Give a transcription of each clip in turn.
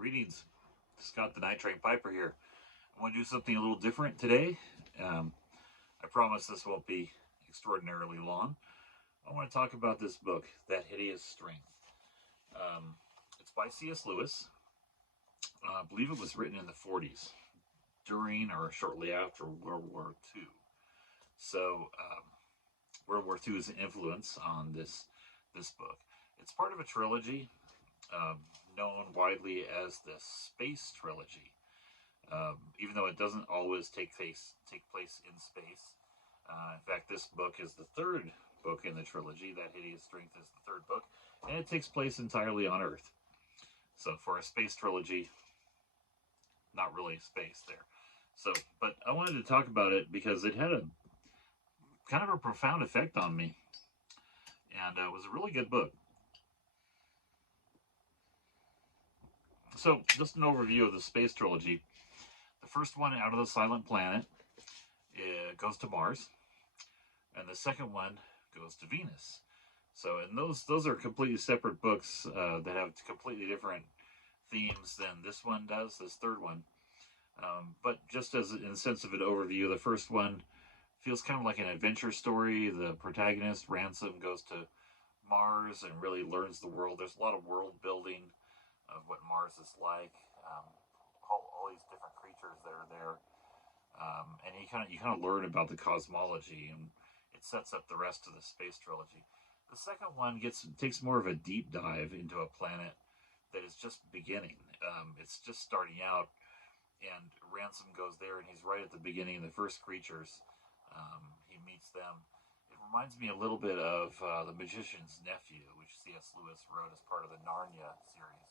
Greetings, Scott the Night Train Piper here. I want to do something a little different today. Um, I promise this won't be extraordinarily long. I want to talk about this book, That Hideous Strength. Um, it's by C.S. Lewis. I believe it was written in the 40s, during or shortly after World War II. So, World War II is an influence on this book. It's part of a trilogy um, known widely as the Space Trilogy. Even though it doesn't always take place in space. In fact, this book is the third book in the trilogy. That Hideous Strength is the third book, and it takes place entirely on Earth. So for a space trilogy, not really space there. So, but I wanted to talk about it because it had a kind of a profound effect on me, and it was a really good book. So, just an overview of the space trilogy. The first one, Out of the Silent Planet, it goes to Mars, and the second one goes to Venus. So, and those are completely separate books that have completely different themes than this one does. This third one, but just as in the sense of an overview, the first one feels kind of like an adventure story. The protagonist Ransom goes to Mars and really learns the world. There's a lot of world building of what Mars is like. All these different creatures that are there, and you kind of learn about the cosmology, and it sets up the rest of the space trilogy. The second one takes more of a deep dive into a planet that is just beginning. It's just starting out, and Ransom goes there, and he's right at the beginning. The first creatures, he meets them. It reminds me a little bit of The Magician's Nephew, which C.S. Lewis wrote as part of the Narnia series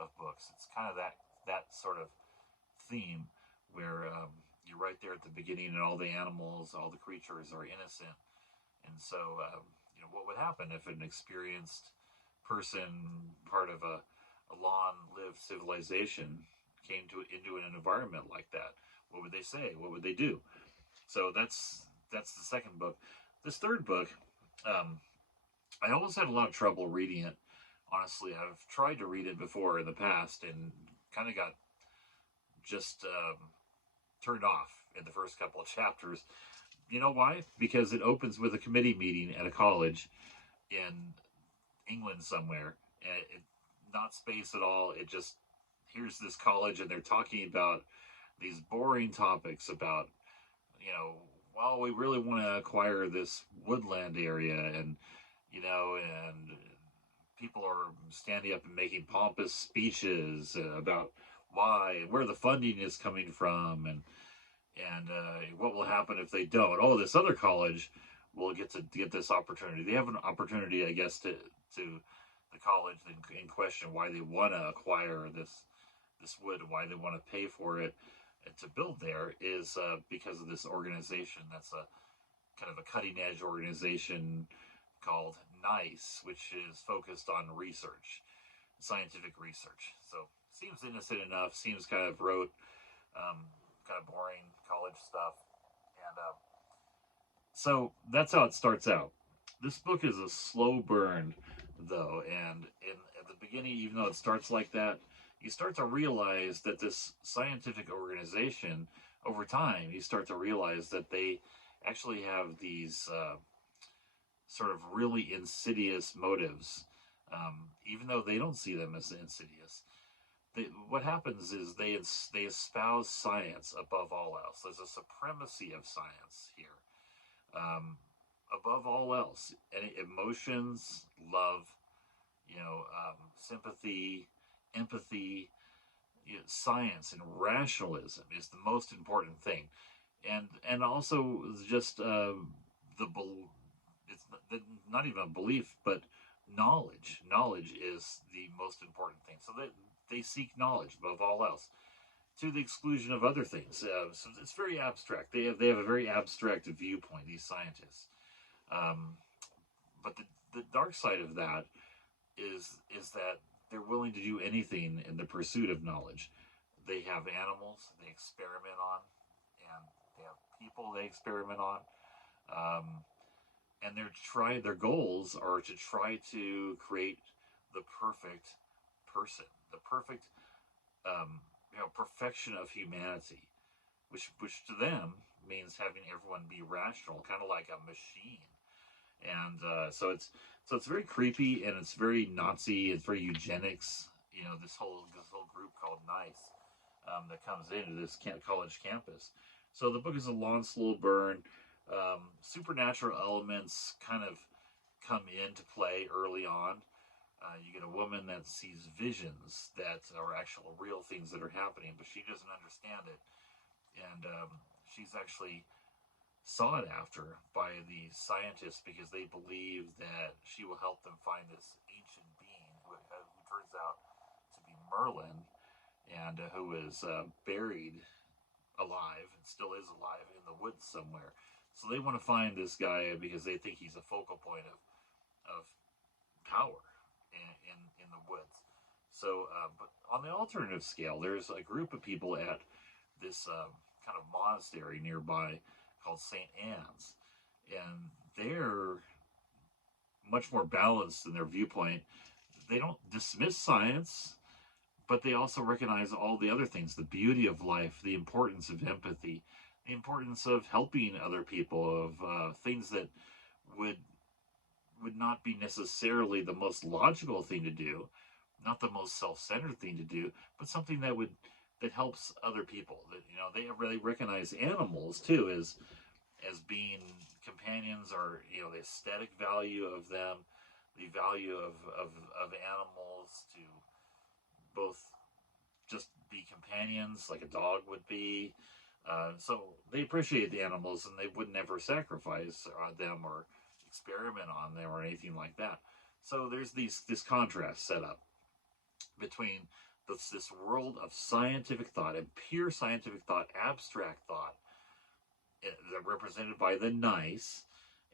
of books. It's kind of that sort of theme where you're right there at the beginning, and all the animals, all the creatures are innocent. And so, what would happen if an experienced person, part of a long-lived civilization, came into an environment like that? What would they say? What would they do? So that's the second book. This third book, um, I almost had a lot of trouble reading it. Honestly, I've tried to read it before in the past and kind of got just turned off in the first couple of chapters. You know why? Because it opens with a committee meeting at a college in England somewhere. And not space at all. It just, here's this college, and they're talking about these boring topics about, well, we really want to acquire this woodland area, and people are standing up and making pompous speeches about why and where the funding is coming from, and what will happen if they don't. Oh, this other college will get this opportunity. They have an opportunity, I guess, to the college in question, why they want to acquire this wood, why they want to pay for it to build there, is because of this organization that's a kind of a cutting edge organization called NICE, which is focused on research, scientific research. So seems innocent enough, seems kind of rote, kind of boring college stuff, and so that's how it starts out. This book is a slow burn, though, and at the beginning, even though it starts like that, you start to realize that this scientific organization, over time, you start to realize that they actually have these sort of really insidious motives, even though they don't see them as insidious. What happens is they espouse science above all else. There's a supremacy of science here, above all else. Any emotions, love, sympathy, empathy, science and rationalism is the most important thing, and also just the it's not even a belief, but knowledge. Knowledge is the most important thing. So they seek knowledge above all else, to the exclusion of other things. So it's very abstract. They have a very abstract viewpoint. These scientists, um, but the dark side of that is that they're willing to do anything in the pursuit of knowledge. They have animals they experiment on, and they have people they experiment on. Um, and their goals are to try to create the perfect person, the perfect perfection of humanity, which to them means having everyone be rational, kind of like a machine. And so it's very creepy, and it's very Nazi. It's very eugenics. This whole group called Nice that comes into this college campus. So the book is a long, slow burn. Supernatural elements kind of come into play early on. You get a woman that sees visions that are actual real things that are happening, but she doesn't understand it, and she's actually sought after by the scientists because they believe that she will help them find this ancient being who turns out to be Merlin, and who is buried alive and still is alive in the woods somewhere. So they want to find this guy because they think he's a focal point of power in the woods. So, but on the alternative scale, there's a group of people at this kind of monastery nearby called St. Anne's, and they're much more balanced in their viewpoint. They don't dismiss science, but they also recognize all the other things: the beauty of life, the importance of empathy, the importance of helping other people, of things that would would not be necessarily the most logical thing to do, not the most self-centered thing to do, but something that helps other people. That they really recognize animals too as being companions, or the aesthetic value of them, the value of animals to both just be companions like a dog would be. So they appreciate the animals, and they would never sacrifice them or experiment on them or anything like that. So there's this contrast set up between this world of scientific thought and pure scientific thought, abstract thought, represented by the nice,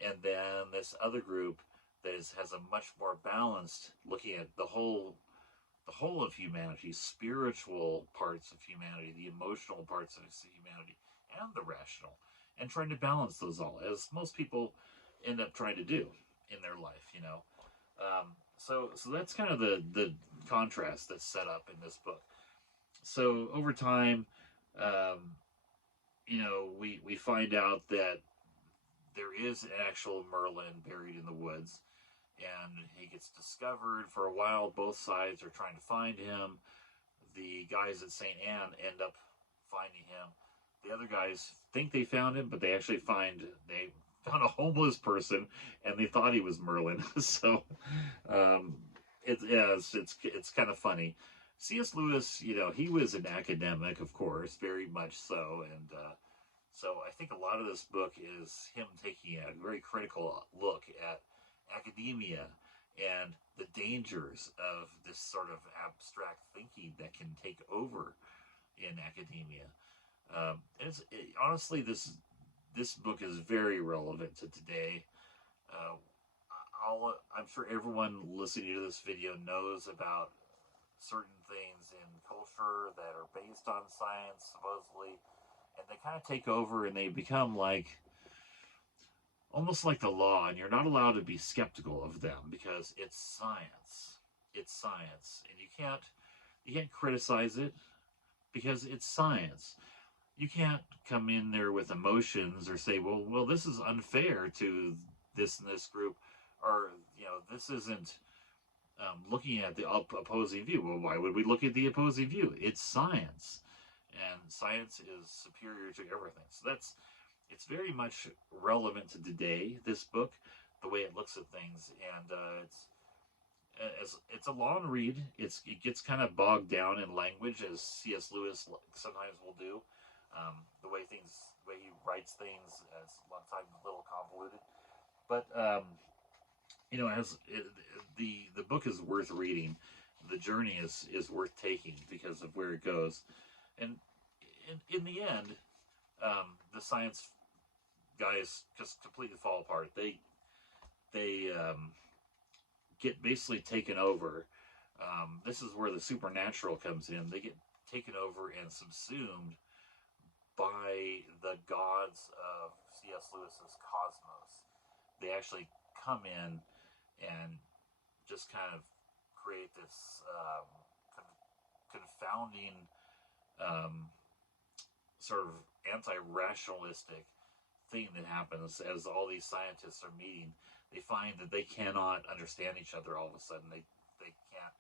and then this other group that has a much more balanced looking at the whole of humanity, spiritual parts of humanity, the emotional parts of humanity, and the rational, and trying to balance those all, as most people end up trying to do in their life. So that's kind of the contrast that's set up in this book. So over time, um, we find out that there is an actual Merlin buried in the woods, and he gets discovered. For a while, both sides are trying to find him. The guys at St. Anne end up finding him. The other guys think they found him, but they found a homeless person, and they thought he was Merlin. So um, it's kind of funny. C.S. Lewis, he was an academic, of course, very much so, and so I think a lot of this book is him taking a very critical look at academia and the dangers of this sort of abstract thinking that can take over in academia. Honestly, this book is very relevant to today. Uh, I'm sure everyone listening to this video knows about certain things in culture that are based on science, supposedly, and they kind of take over, and they become like almost like the law, and you're not allowed to be skeptical of them because it's science. It's science, and you can't criticize it because it's science. You can't come in there with emotions or say, well, this is unfair to this and this group, or this isn't looking at the opposing view. Well, why would we look at the opposing view? It's science, and science is superior to everything. So it's very much relevant to today. This book, the way it looks at things, and it's a long read. It gets kind of bogged down in language, as C.S. Lewis sometimes will do. The way he writes things is a lot of times a little convoluted, but the book is worth reading. The journey is worth taking because of where it goes, and in the end, the science guys just completely fall apart. They get basically taken over. This is where the supernatural comes in. They get taken over and subsumed by the gods of C.S. Lewis's cosmos. They actually come in and just kind of create this confounding um, sort of anti-rationalistic thing that happens as all these scientists are meeting. They find that they cannot understand each other all of a sudden. They can't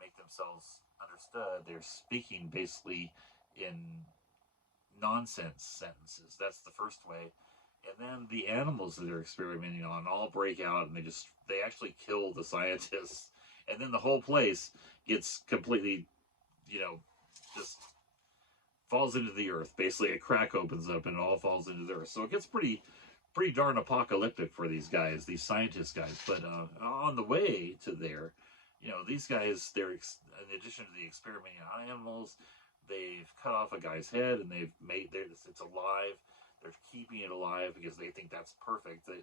make themselves understood. They're speaking basically in nonsense sentences. That's the first way. And then the animals that they're experimenting on all break out and they actually kill the scientists. And then the whole place gets completely, you know, just falls into the earth. Basically, a crack opens up and it all falls into the earth. So it gets pretty darn apocalyptic for these guys, these scientist guys. But on the way to there, you know, these guys, in addition to the experimenting on animals, they've cut off a guy's head and they've made it's alive. They're keeping it alive because they think that's perfect. They're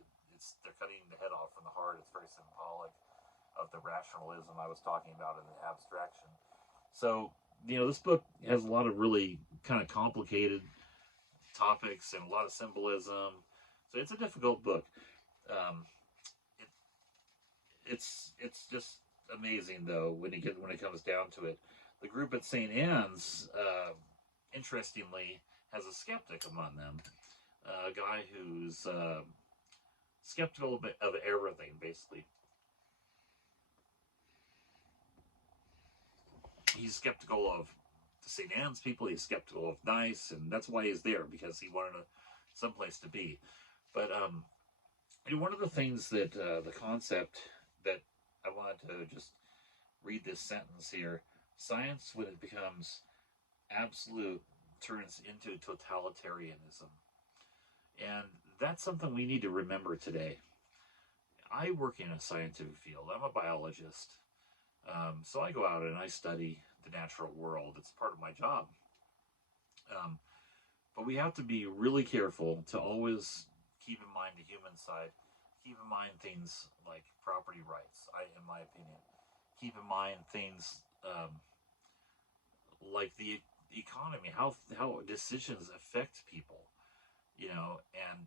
cutting the head off from the heart. It's very symbolic of the rationalism I was talking about in the abstraction. So, you know, this book has a lot of really kind of complicated topics and a lot of symbolism. So it's a difficult book. Um, it, it's just amazing though when it comes down to it. The group at St. Anne's, interestingly, has a skeptic among them, a guy who's skeptical of everything, basically. He's skeptical of the St. Anne's people. He's skeptical of Nice, and that's why he's there, because he wanted someplace to be. But one of the things that the concept that I wanted to just read this sentence here: science, when it becomes absolute, turns into totalitarianism. And that's something we need to remember today. I work in a scientific field. I'm a biologist. So I go out and I study the natural world. It's part of my job. Um, but we have to be really careful to always keep in mind the human side. Keep in mind things like property rights, in my opinion. Keep in mind things like the economy, how decisions affect people, you know, and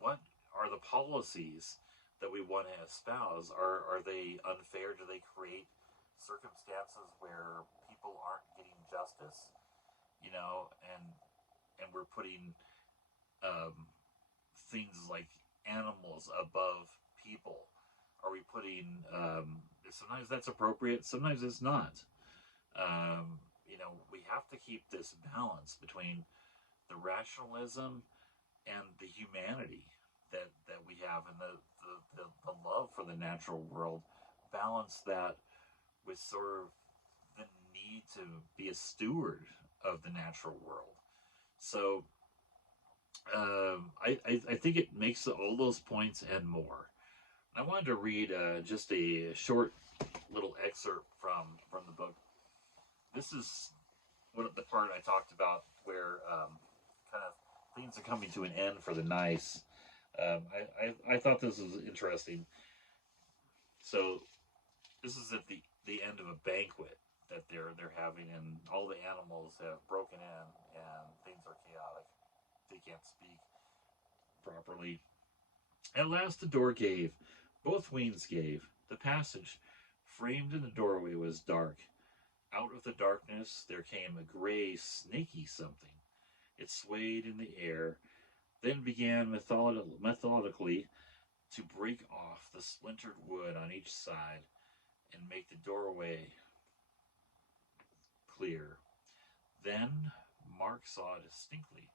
what are the policies that we want to espouse? Are they unfair? Do they create circumstances where people aren't getting justice? You know, and we're putting things like animals above people. Are we putting? Sometimes that's appropriate. Sometimes it's not. You know, we have to keep this balance between the rationalism and the humanity that we have, and the love for the natural world. Balance that with sort of the need to be a steward of the natural world. So I think it makes all those points and more. I wanted to read just a short little excerpt from the book. This is the part I talked about where kind of things are coming to an end for the Nice. I thought this was interesting. So this is at the end of a banquet that they're having, and all the animals have broken in, and things are chaotic. They can't speak properly. At last the door gave. Both wings gave. The passage, framed in the doorway, was dark. Out of the darkness there came a gray, snaky something. It swayed in the air, then began methodically to break off the splintered wood on each side and make the doorway clear. Then Mark saw distinctly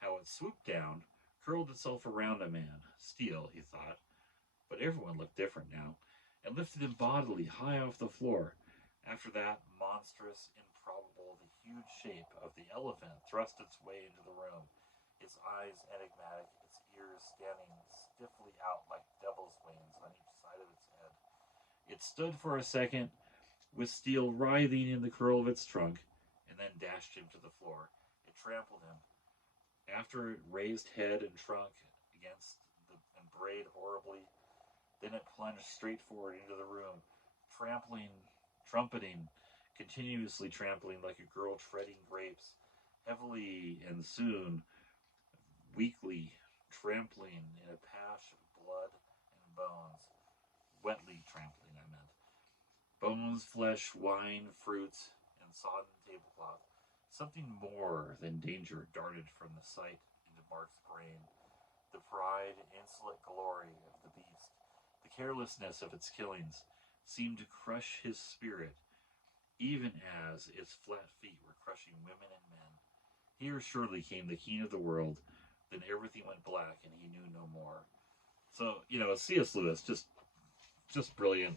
how it swooped down, curled itself around a man. Steel, he thought, but everyone looked different now, and lifted him bodily high off the floor. After that, monstrous, improbable, the huge shape of the elephant thrust its way into the room, its eyes enigmatic, its ears standing stiffly out like devil's wings on each side of its head. It stood for a second, with Steel writhing in the curl of its trunk, and then dashed him to the floor. It trampled him. After it raised head and trunk against and brayed horribly, then it plunged straight forward into the room, trumpeting, continuously trampling like a girl treading grapes, heavily and soon, weakly, trampling in a path of blood and bones, wetly trampling, I meant. Bones, flesh, wine, fruit, and sodden tablecloth. Something more than danger darted from the sight into Mark's brain. The pride, insolent glory of the beast, the carelessness of its killings, seemed to crush his spirit, even as its flat feet were crushing women and men. Here surely came the king of the world. Then everything went black, and he knew no more. So C.S. Lewis, just brilliant.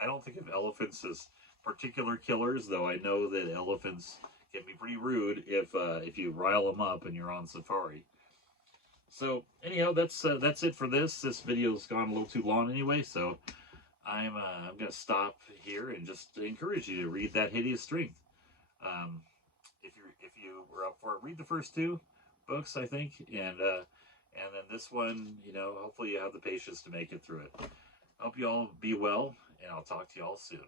I don't think of elephants as particular killers, though I know that elephants can be pretty rude if you rile them up and you're on safari. So anyhow, that's it for this. This video's gone a little too long anyway, so I'm gonna stop here and just encourage you to read that Hideous Strength. Um, if you were up for it, read the first two books, I think, and then this one, hopefully you have the patience to make it through it. Hope you all be well, and I'll talk to you all soon.